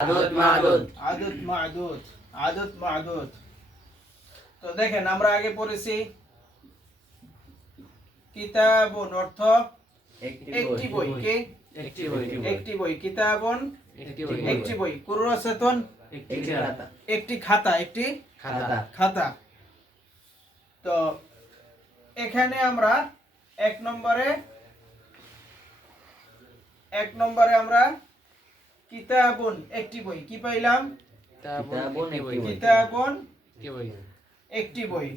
আদত মাদুদ। আদত মাদুদ আদত মাদুদ। তো দেখেন আমরা আগে পড়েছি কিতাবুন অর্থ একটি বই। কে? একটি বই কিতাবুন একটি বই একটি খাতা একটি খাতা। খাতা। তো এখানে আমরা এক নম্বরে এক নম্বরে আমরা কিতাবুন একটি বই। কি পাইলাম? কিতাবুন একটি বই। কিতাবুন একটি বই। একটি বই।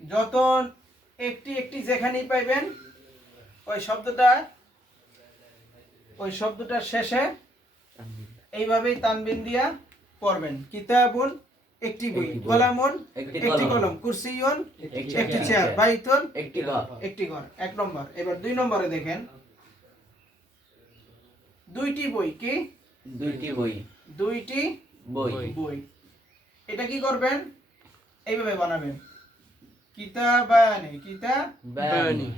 যত একটি একটি যেখানেই পাইবেন ওই শব্দটা ওই শব্দটার শেষে এইভাবেই তানবিন দিয়া পড়বেন। কিতাবুন একটি বই। একটি বই। কলামুন একটি একটি কলম। কুরসিয়ন একটি। চেয়ার। বাইতুন একটি ঘর। একটি ঘর। এক নম্বর। এবার দুই নম্বরে দেখেন। দুইটি বই কি? দুইটি বই। দুইটি বই। বই। এটা কি করবেন? এইভাবে বানাবেন। কিতাবানে কিতাব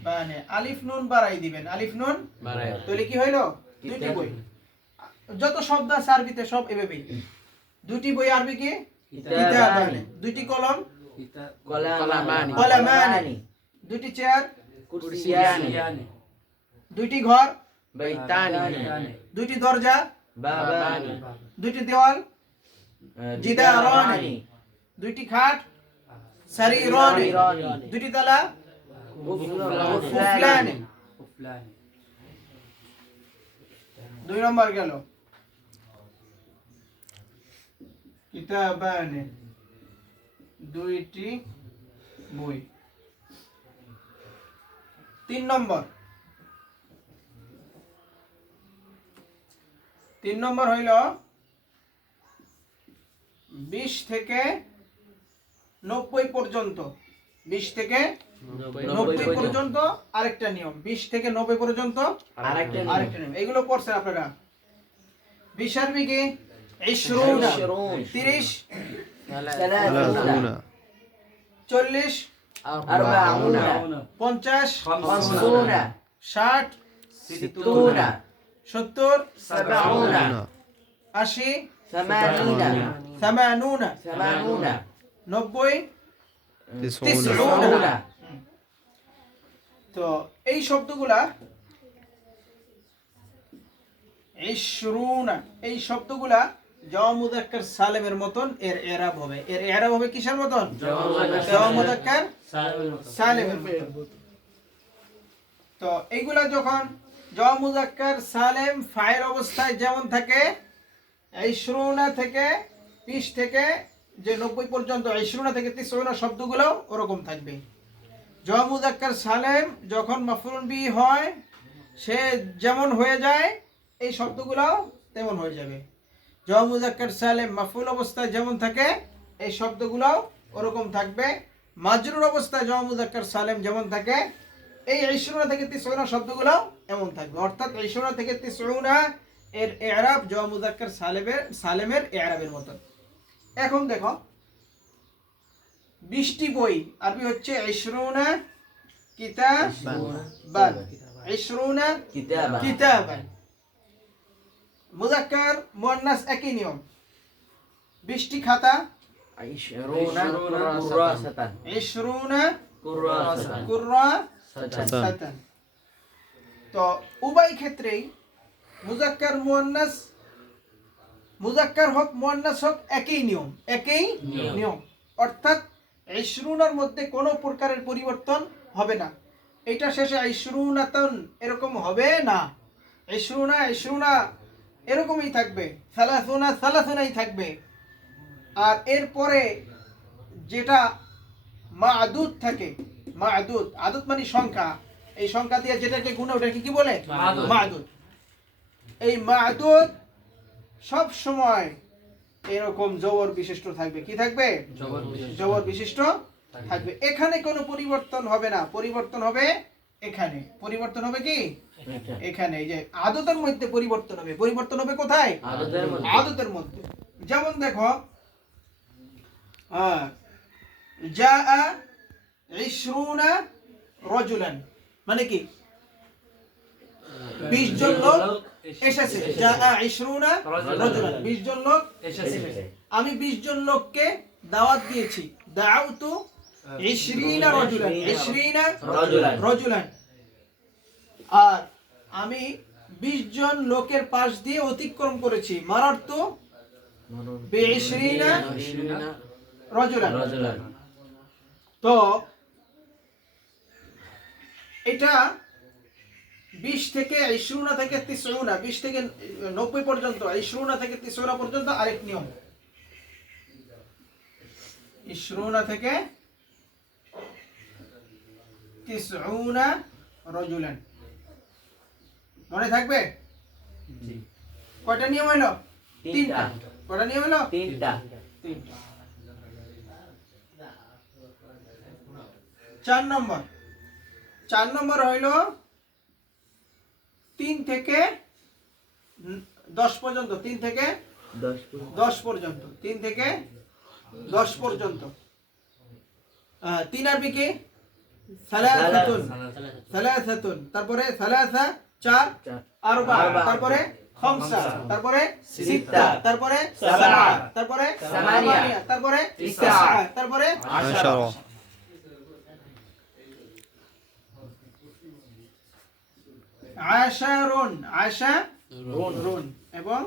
বানি। আলিফ নুন বাড়াই দিবেন। আলিফ নুন? বাড়াই। তাহলে কি হইল? দুইটি বই। যত শব্দ আছে আরবিতে সব এভাবেই। দুইটি বই আরবি কি? কিতাবানে। দুইটি কলম? কলামানি। কলামানি। দুইটি চেয়ার? কুরসিয়ানি। দুইটি ঘর? বাইতানি দুইটি দরজা বাবানি দুইটি দেওয়াল জিদারানি দুইটি খাট সারিরানি দুইটি তালা ফুফলানি দুই নম্বর গেল। কিতাবানে। দুইটি বই। তিন নম্বর। তিন নম্বর হইল বিশ থেকে নব্বই পর্যন্ত বিশ থেকে নব্বই পর্যন্ত। আরেকটা নিয়ম বিশ থেকে নব্বই পর্যন্ত আরেকটা নিয়ম। এগুলো পড়ছেন আপনারা। তিরিশ চল্লিশ পঞ্চাশ ষাট সত্তর? আশি? নব্বই? তো এই শব্দগুলা এই শব্দগুলা জওয়া মুদাক্কার সালেমের মতন এর এরাব হবে। এর এরাব হবে কিসের মতন? জওয়া মুদাক্কার সালেমের মতন। তো এইগুলা যখন জওয়া মুযাক্কার সালেম ফাইল অবস্থায় যেমন থাকে ইশরুনা থেকে বিশ থেকে যে নব্বই পর্যন্ত ইশরুনা থেকে তিসরুনা শব্দগুলো ওরকম থাকবে। জওয়া মুযাক্কার সালেম যখন মাফরুন বি হয়, সে যেমন হয়ে যায়, এই শব্দগুলোও তেমন হয়ে যাবে। জওয়া মুযাক্কার সালেম মাফুল অবস্থায় যেমন থাকে, এই শব্দগুলো ওরকম থাকবে। মাজরুর অবস্থায় জওয়া মুযাক্কার সালেম যেমন থাকে এই ঈশ্বরা থেকে তিসরুনা শব্দগুলো এমন থাকবে। অর্থাৎ ঈশ্বরা থেকে তিসরুনা এর এরাব জয়া সালেমের সালেমের এরাবের মতন এখন দেখো বৃষ্টি বই আরবি হচ্ছে ইসরুনা কিতাবান। মুজাক্কার একই নিয়ম। বৃষ্টি খাতা। ইসরুনা কুররাসাতান ইসরুনা তো উভয় ক্ষেত্রেই মুজাক্কার মুয়ান্নাস মুজাক্কার মুয়ান্নাস একই নিয়ম একই নিয়ম। অর্থাৎ ইশরুনার মধ্যে কোনো প্রকারের পরিবর্তন হবে না। এটা শেষে ইশরুনাতন এরকম হবে না। ইশরুনা ইশরুনা এরকমই থাকবে। সালাসুনা সালাসুনাই থাকবে। আর এরপরে যেটা মা আদুত থাকে মা আদুদ আদুদ মানে সংখ্যা এই সংখ্যা দিয়ে যেটাকে গুণে ওটাকে কি বলে? মা'দুদ। এই মা'দুদ সব সময় এরকম জবর বিশিষ্ট থাকবে। কি থাকবে? জবর বিশিষ্ট। থাকবে। এখানে কোনো পরিবর্তন হবে না। পরিবর্তন হবে এখানে। পরিবর্তন হবে কি? এখানে। এই যে আদতের মধ্যে পরিবর্তন হবে। পরিবর্তন হবে কোথায়? আদতের মধ্যে। যেমন দেখো আহ, জাআ রজুলান। মানে কি? বিশ জন লোক এসেছে। যা ইশরুনা রাজুলান। 20 জন লোক এসেছে। আমি 20 জন লোককে দাওয়াত দিয়েছি। দাউতু 20 রাজুলান। 20 রাজুলান। রাজুলান। আর আমি 20 জন লোকের পাশ দিয়ে অতিক্রম করেছি। বিশরিনা রাজুলান। রাজুলান। তো এটা বিশ থেকে ইশরুনা থেকে তিসরুনা বিশ থেকে নব্বই পর্যন্ত ইশরুনা থেকে তিসরুনা পর্যন্ত আরেক নিয়ম। ইশরুনা থেকে তিসরুনা রজুলান। মনে থাকবে? কয়টা নিয়ম হলো তিনটা। কয়টা নিয়ম হলো তিনটা। তিনটা। চার নম্বর। চার নম্বর হইল তিন থেকে দশ পর্যন্ত তিন থেকে দশ পর্যন্ত। তিন থেকে দশ পর্যন্ত। তিন আরবি কি? তারপরে চার তারপরে তারপরে তারপরে তারপরে তারপরে তারপরে আশারুন আশা রুন। এবং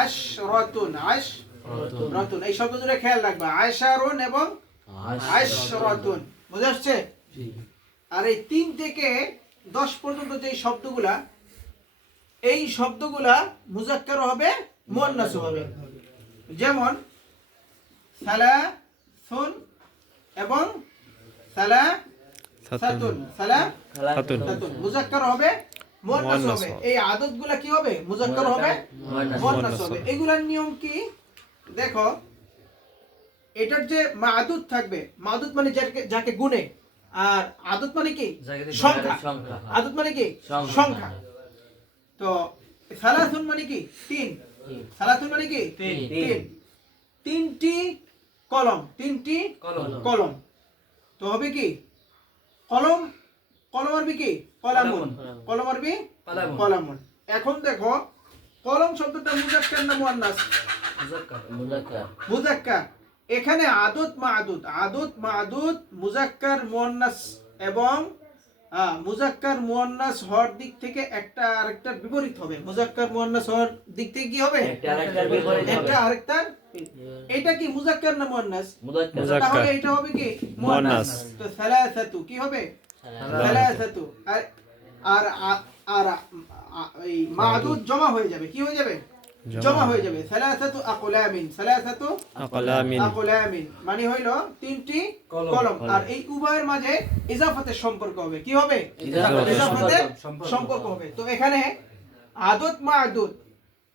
আশরাতুন আশরাতুন এই শব্দ দুটো খেয়াল রাখবা। আশারুন এবং আশরাতুন। বুঝে আসছে আর এই তিন থেকে দশ পর্যন্ত যে শব্দগুলা এই শব্দগুলা মুজাক্কার হবে মুয়ান্নাস হবে। যেমন সালাসুন এবং সালা মুজাক্কার হবে মুয়ান্নাস মুয়ান্নাস হবে। হবে। এই আদতগুলা কি হবে? মুজাক্কার হবে? মুয়ান্নাস। মুয়ান্নাস মুয়ান্নাস হবে। হবে। এগুলার নিয়ম কি? দেখো এটার যে মাদুদ থাকবে মাদুদ মানে যাকে যাকে গুনে আর আদত মানে কি? সংখ্যা। আদত মানে কি? সংখ্যা। তো সালাসুন মানে কি? তিন। সালাসুন মানে কি? তিন। তিন। তিনটি কলম। তিনটি কলম। তো হবে কি? কলম কলম আরবি কি? কলামুন। কলম আরবি? কলামুন। এখন দেখো কলম শব্দটা মুজাক্কার না মুয়ান্নাস মুজাক্কার মুজাক্কার। এখানে আদত মাদুদ আদত মাদুদ মুজাক্কার মুয়ান্নাস এবং মুজাক্কার মুয়ান্নাস হওয়ার দিক থেকে একটা আরেকটার বিপরীত হবে। মুজাক্কার মুয়ান্নাস হওয়ার দিক থেকে কি হবে? একটা আরেকটার এটা কি মুজাক্কার না মুয়ান্নাস? মুজাক্কার। আচ্ছা, তাহলে এটা হবে কি? মুয়ান্নাস। তো সালাসাতু কি হবে? সালাসাতু। আর আর এই মাদুদ জমা হয়ে যাবে। কি হয়ে যাবে? জমা হয়ে যাবে। সালাসাতু আকলামিন। সালাসাতু আকলামিন। আকলামিন। মানে হইল তিনটি কলম। আর এই উভয়ের মাঝে ইজাফতের সম্পর্ক হবে। কি হবে? সম্পর্ক। হবে। তো এখানে আদত মা আদত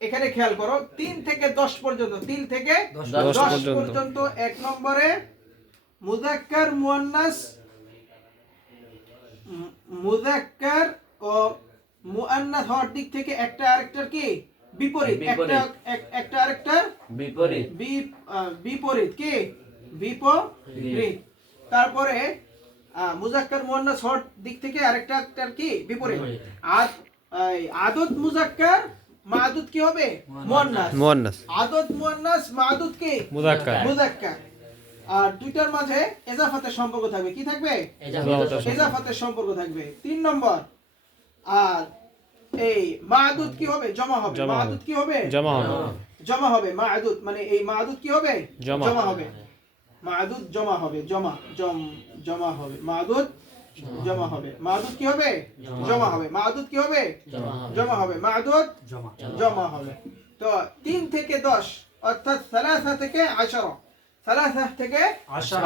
এখানে খেয়াল করো তিন থেকে দশ পর্যন্ত তিন থেকে দশ পর্যন্ত। এক নম্বরে মুজাক্কার মুয়ান্নাস মুজাক্কার ও মুআন্নাস হওয়ার দিক থেকে একটা আরেকটার কি? বিপরীত। একটা। একটা আরেকটার বিপরীত। বিপরীত কি? বিপরীত। তারপরে মুজাক্কার মুয়ান্নাস হওয়ার দিক থেকে আরেকটা কি? বিপরীত। আর আদত মুজাক্কার মাদুদ কি হবে? মুয়ান্নাস আদত মুয়ান্নাস মাদুদ কি? মুযাক্কার মুযাক্কার আর দুইটার মাঝে এজাফাতের সম্পর্ক থাকবে। কি থাকবে? এজাফাতের সম্পর্ক। থাকবে। তিন নম্বর। আর এই মাদুদ কি হবে? জমা হবে। মাদুদ কি হবে? জমা হবে। জমা হবে। মাদুদ মানে এই মাদুদ কি হবে? জমা। হবে। মাদুদ মানে জমা হবে। জমা। জম জমা হবে। মাদুদ জমা হবে। মাদুদ কি হবে? জমা হবে। মাদুদ কি হবে? জমা হবে। মাদুদ? জমা। হবে। তো তিন থেকে দশ অর্থাৎ সালাসা থেকে আশারা। সালাসা থেকে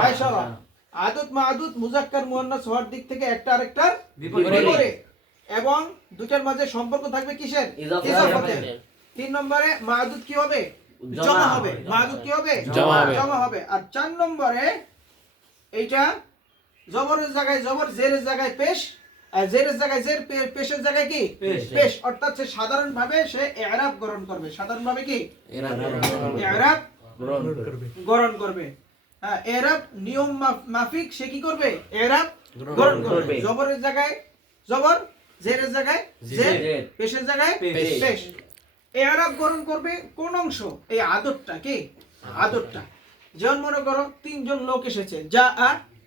আশারা। আদত মাদুদ মুজাক্কার মুয়ান্নাস হওয়ার দিক থেকে একটা আরেকটার বিপরীত। এবং দুটার মাঝে সম্পর্ক থাকবে কিসের? ইজাফা- ইজাফাতের। তিন নম্বরে মাদুদ কি হবে? জমা হবে। মাদুদ কি হবে। জমা হবে। আর চার নম্বরে এইটা জবরের জায়গায় জবর জেরের জায়গায় পেশ জেরের জায়গায় জের পেশের জায়গায় কি? পেশ। পেশ। অর্থাৎ সে সাধারণ ভাবে সে ইআরাব গ্রহণ করবে। সাধারণ ভাবে কি? এরা ইআরাব গ্রহণ করবে। করবে। হ্যাঁ নিয়ম মাফিক সে কি করবে? ইআরাব গ্রহণ করবে। জবরের জায়গায় জবর জেরের জায়গায় জের। পেশের জায়গায় পেশ। এরাব গ্রহণ করবে কোন অংশ? এই আদরটা কি? আদরটা যেমন মনে করো তিনজন লোক এসেছে। যা আ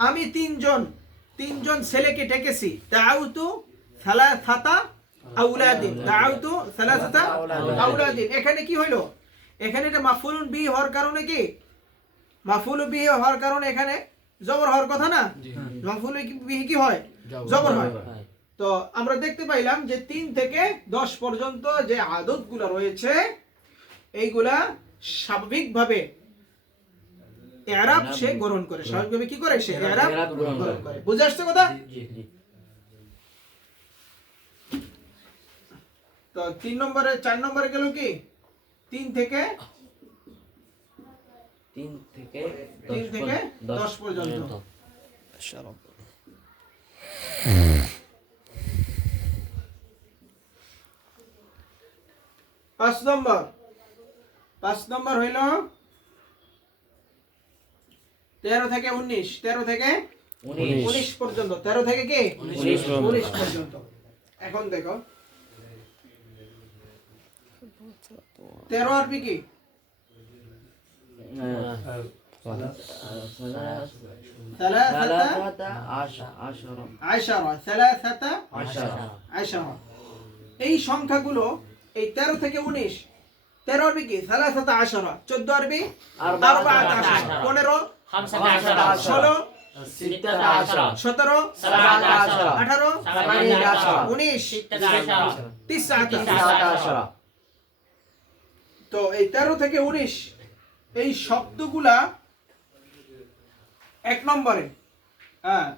আমি তিনজন তিনজন ছেলেকে ডেকেছি। দাউতু সালাসাতা আউলাদিন। দাউতু সালাসাতা আউলাদিন। এখানে কি হইল? এখানে এটা মাফুলুন বি হওয়ার কারণে কি? মাফুল বি হওয়ার কারণে এখানে জবর হওয়ার কথা না? মাফুল বিহি কি হয়? জবর। হয়। তো আমরা দেখতে পাইলাম যে তিন থেকে দশ পর্যন্ত যে আদতগুলো রয়েছে এইগুলা স্বাভাবিকভাবে এরাব সে গ্রহণ করে। স্বাভাবিকভাবে কি করে? সে এরাব গ্রহণ করে। বুঝে আসছে কথা? তো তিন নম্বরে চার নম্বরে গেল কি? তিন থেকে তিন থেকে তিন থেকে দশ পর্যন্ত। পাঁচ নম্বর। পাঁচ নম্বর হইল তেরো থেকে উনিশ তেরো থেকে উনিশ। পর্যন্ত। তেরো থেকে কি? উনিশ পর্যন্ত। এখন দেখো। তেরো আর পি কি? এই সংখ্যাগুলো এই তেরো থেকে উনিশ তেরো কি? চোদ্দ আর পনেরো ষোলো। সতেরো। আঠারো। উনিশ। তো এই তেরো থেকে উনিশ এই শব্দগুলা এক নম্বরে। হ্যাঁ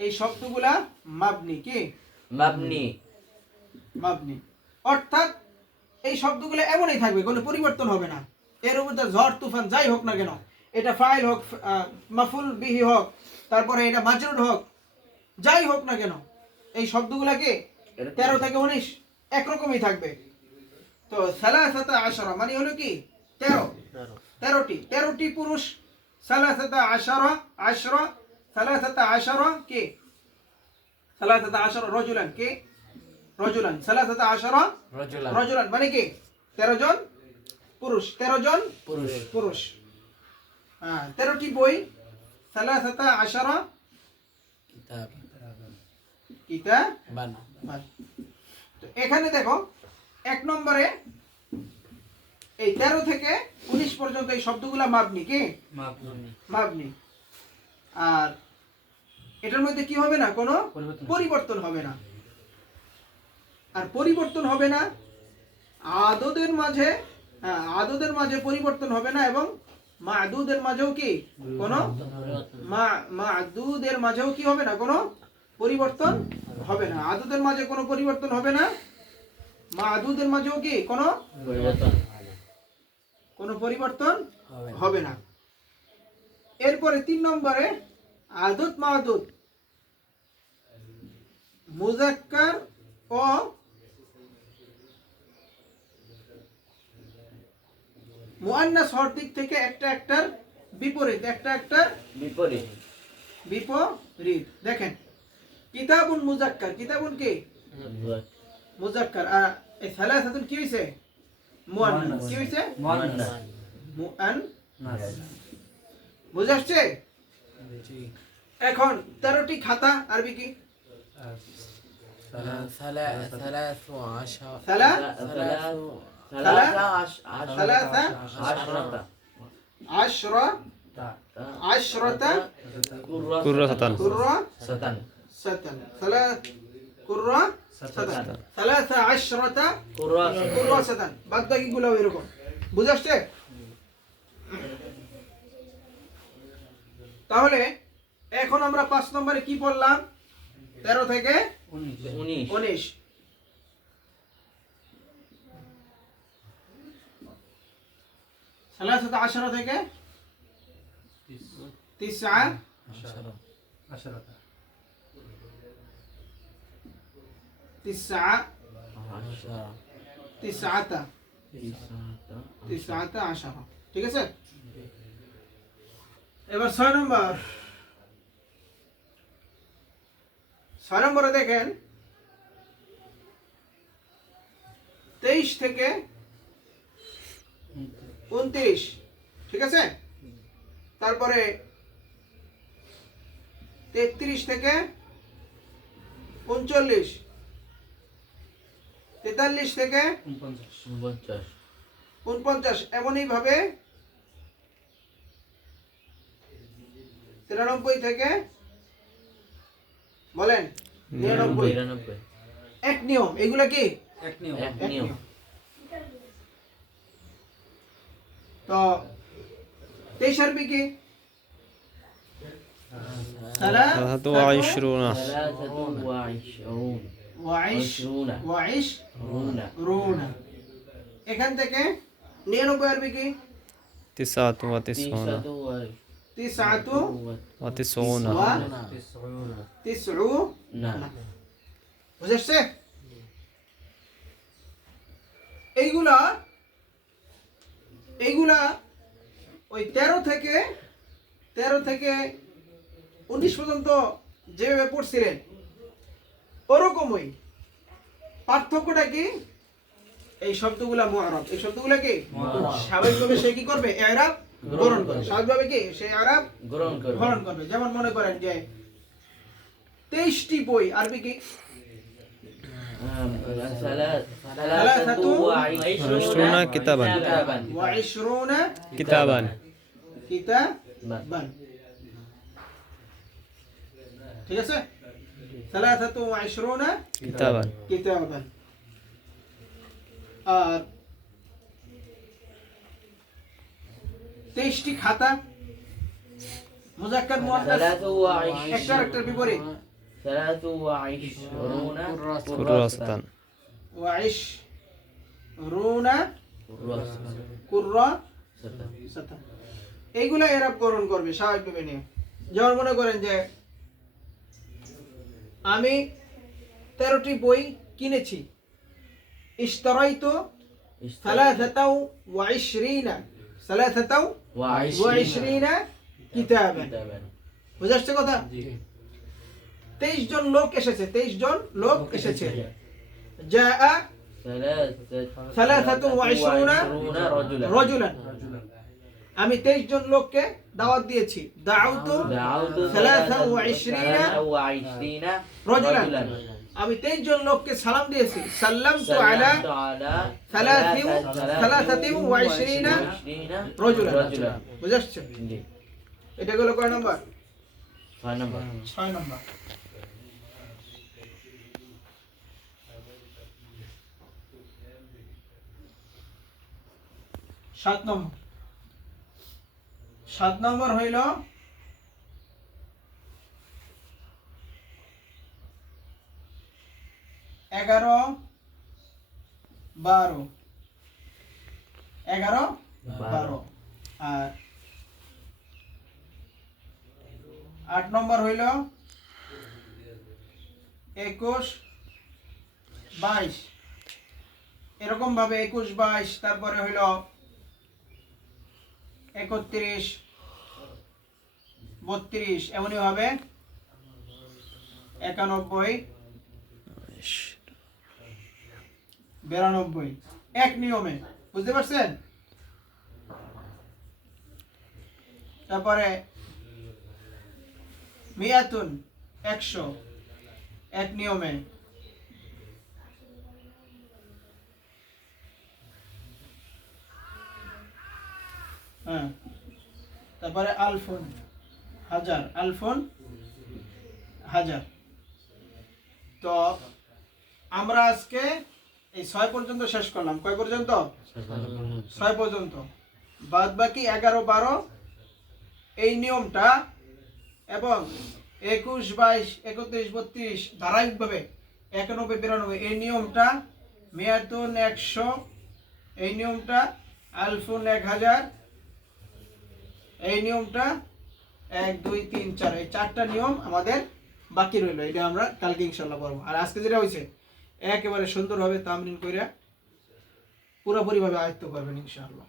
এই শব্দগুলা মাবনি কি? মাবনি। মাবনি। অর্থাৎ এই শব্দগুলো এমনই থাকবে কোনো পরিবর্তন হবে না। এর উপর ঝড় তুফান যাই হোক না কেন এটা ফাইল হোক মাফুল বিহি হোক তারপরে এটা মাজরুর হোক যাই হোক না কেন এই শব্দগুলাকে তেরো থেকে উনিশ একরকমই থাকবে। তো সালাসাতা আশারা মানে হলো কি? তেরো। তেরোটি। তেরোটি পুরুষ সালাসাতা আশারা স্যালা সাতা আশারা কে? সালাসাতা আশারা রজুলান কে? রজুলান। সালাসাতা আশারা রজুলান। রজুলান মানে কি? তেরো জন পুরুষ। তেরো জন পুরুষ। পুরুষ। হ্যাঁ তেরোটি বই সালাসাতা আশারা। তো এখানে দেখো এক নম্বরে এই তেরো থেকে উনিশ পর্যন্ত এই শব্দগুলা মাপনি কি? মাপনি। আর এটার মধ্যে কি হবে না? কোনো পরিবর্তন হবে। না। আর পরিবর্তন হবে না আদদের মাঝে আদদের মাঝে পরিবর্তন হবে না এবং মাদুদের মাঝেও কি? কোনো? মা মাদুদের মাঝেও কি হবে না? কোনো পরিবর্তন হবে না। আদুদের মাঝে কোনো পরিবর্তন হবে না? মাদুদের মাঝেও কি? কোনো? পরিবর্তন কোনো পরিবর্তন হবে না। এরপরে তিন নম্বরে আদত মাদুদ মুজাক্কার ও মুয়ান্নাস হওয়ার দিক থেকে একটা একটার বিপরীত একটা একটা বিপরীত। বিপরীত। দেখেন কিতাবুন মুজাক্কার। কিতাবুন কি? মুজাক্কার। আর এই সালাসাতুন কি হইছে? মুয়ান্নাস কি হইছে? মুয়ান্নাস মুয়ান্নাস বুঝে আসছে এখন তেরোটি খাতা আরবি কি? সালা সালা সালা ثلاثة عش- ثلاثة عشرة আশরা عشرة كرة কুররা ستن সাতান সালাত কুররা সাতান সালাসা আশরাতা كرة কুররা সাতান বাদ বাকিগুলো এরকম বুঝে আসছে তাহলে এখন আমরা পাঁচ নম্বরে কি পড়লাম তেরো থেকে উনিশ উনিশ সালাসাত আশারা থেকে তিসা তিসা তিসাতা তিসাতা আশারা। ঠিক আছে? এবার ছয় নম্বর। ছয় নম্বরে দেখেন তেইশ থেকে উনত্রিশ। ঠিক আছে? তারপরে তেত্রিশ থেকে উনচল্লিশ। তেতাল্লিশ থেকে উনপঞ্চাশ। এমনই ভাবে তিরানব্বই থেকে বলেন নিরানব্বই। এক নিয়ম। এগুলা কি? এক নিয়ম। এক নিয়ম। তো তেইশ আরবি কি ثلاثة وعشرون ثلاثة وعشرون ওয়াইশ عشرون ওয়াইশ عشرون রুনা এখান থেকে নিরানব্বই আরবি কি تسعة وتسعون تسعة و- তিসাতু وتسعون ওয়া وتسعون তিসউ نعم বুঝেছে এইগুলা এইগুলা ওই ১৩ থেকে ১৩ থেকে ১৯ পর্যন্ত যেভাবে পড়ছিলেন ওরকমই। পার্থক্যটা কি? এই শব্দগুলা মোহারব। এই শব্দগুলা কি? স্বাভাবিকভাবে সে কি করবে? এরাব গ্রহণ করবে। স্বাভাবিকভাবে কি? সে এরাব গ্রহণ করবে। যেমন মনে করেন যে তেইশটি বই আরবি কি? ثلاثة ثلاثة وعشرون وعشرون كتابا. كتابا وعشرون كتابا كتابا ঠিক আছে ثلاثة وعشرون كتابا كتابا আর তেইশটি খাতা মুজাক্কার মুআন্নাস ثلاثة وعشرون একটার একটার বিপরীত ثلاثة وعشرون كراسة وعشرون كراسة কুররা এইগুলা এরাব গ্রহণ করবে স্বাভাবিকভাবে নিয়ে যেমন মনে করেন যে আমি তেরোটি বই কিনেছি ইশতারাইতু সালাসাতাও ওয়া ইশরিনা সালাসাতাও ওয়া ইশরিনা কিতাবান كتابا বুঝে আসছে কথা তেইশ জন লোক এসেছে তেইশ জন লোক এসেছে যা ثلاثة ثلاثة وعشرون رجلا রজুলান আমি তেইশ জন লোককে দাওয়াত দিয়েছি দাউতু دعوت ثلاثة وعشرين ثلاثة وعشرين رجلا আমি তেইশ জন লোককে সালাম দিয়েছি সাল্লাম তু আলা سلمت على ثلاث ثلاثة وعشرين رجلا رجلا বুঝে আসছে জি এটা গেল কয় নম্বর ছয় নম্বর ছয় নম্বর সাত নম্বর। সাত নম্বর হইল এগারো বারো। এগারো বারো। আর আট নম্বর হইল একুশ বাইশ। এরকম ভাবে একুশ বাইশ, তারপরে হইল একত্রিশ, বত্রিশ, এমনই ভাবে একানব্বই, বিরানব্বই, এক নিয়মে, বুঝতে পারছেন? তারপরে মিয়াতুন একশো, এক নিয়মে হ্যাঁ। তারপরে আলফোন, হাজার আলফোন, হাজার। তো আমরা আজকে এই ছয় পর্যন্ত শেষ করলাম। কয় পর্যন্ত? ছয় পর্যন্ত। বাদ বাকি এগারো, বারো, এই নিয়মটা এবং একুশ, বাইশ, একত্রিশ, বত্রিশ ধারাবাহিকভাবে একানব্বই, বিরানব্বই, এই নিয়মটা মেয়াতুন একশো, এই নিয়মটা আলফুন এক হাজার এই নিয়মটা এক, দুই, তিন, চার, এই চারটা নিয়ম আমাদের বাকি রইল। এটা আমরা কালকে ইনশাল্লাহ পড়ব। আর আজকে যেটা হয়েছে, একেবারে সুন্দরভাবে তামরিন কইরা পুরোপুরিভাবে আয়ত্ত করবেন ইনশাআল্লাহ।